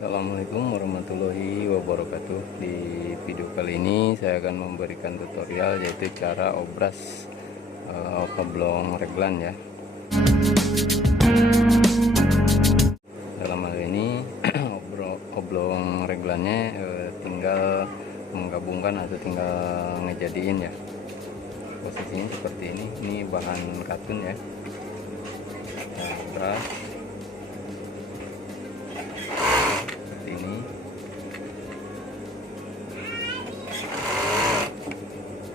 Assalamualaikum warahmatullahi wabarakatuh. Di video kali ini saya akan memberikan tutorial yaitu cara obras oblong reglan ya. Dalam hal ini oblong reglannya tinggal menggabungkan atau tinggal ngejadiin ya. Posisinya seperti ini bahan katun ya. Nah, obras ini.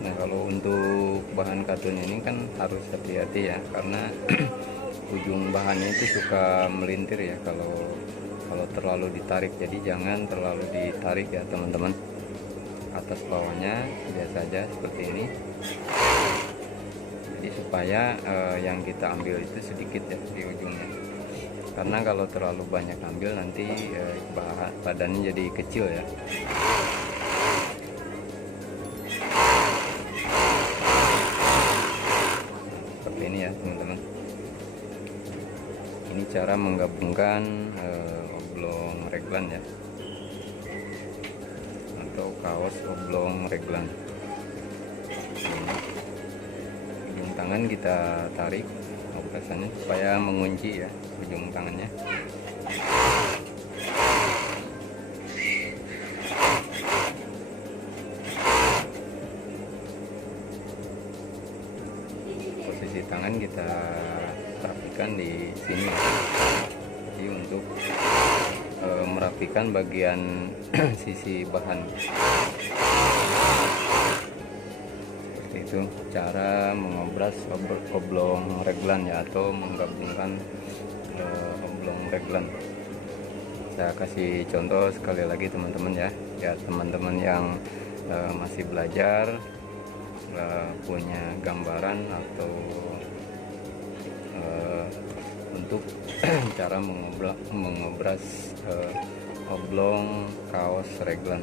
Nah, kalau untuk bahan katun ini kan harus hati-hati ya, karena ujung bahannya itu suka melintir ya kalau terlalu ditarik. Jadi jangan terlalu ditarik ya teman-teman. Atas bawahnya biasa aja seperti ini. Jadi supaya yang kita ambil itu sedikit ya di ujungnya. Karena kalau terlalu banyak ambil nanti badannya jadi kecil ya. Seperti ini ya teman-teman. Ini cara menggabungkan oblong reglan ya, atau kaos oblong reglan. Ujung tangan kita tarik obrasannya supaya mengunci ya ujung tangannya. Posisi tangan kita rapikan di sini ya. Jadi untuk merapikan bagian sisi bahan. Seperti itu cara mengobras oblong reglan ya, atau menggabungkan oblong reglan. Saya kasih contoh sekali lagi teman-teman ya, teman-teman yang masih belajar, punya gambaran atau untuk cara mengobras oblong kaos reglan.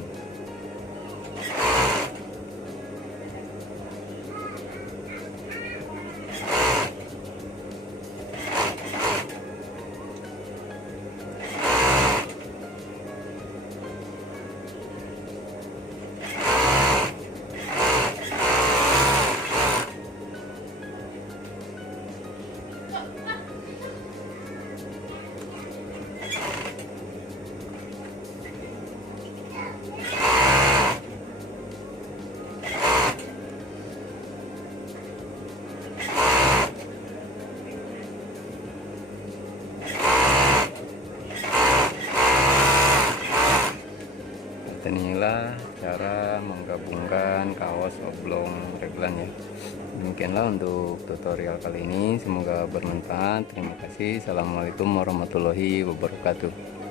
Inilah cara menggabungkan kaos oblong reglan ya. Demikianlah untuk tutorial kali ini, semoga bermanfaat. Terima kasih. Assalamualaikum warahmatullahi wabarakatuh.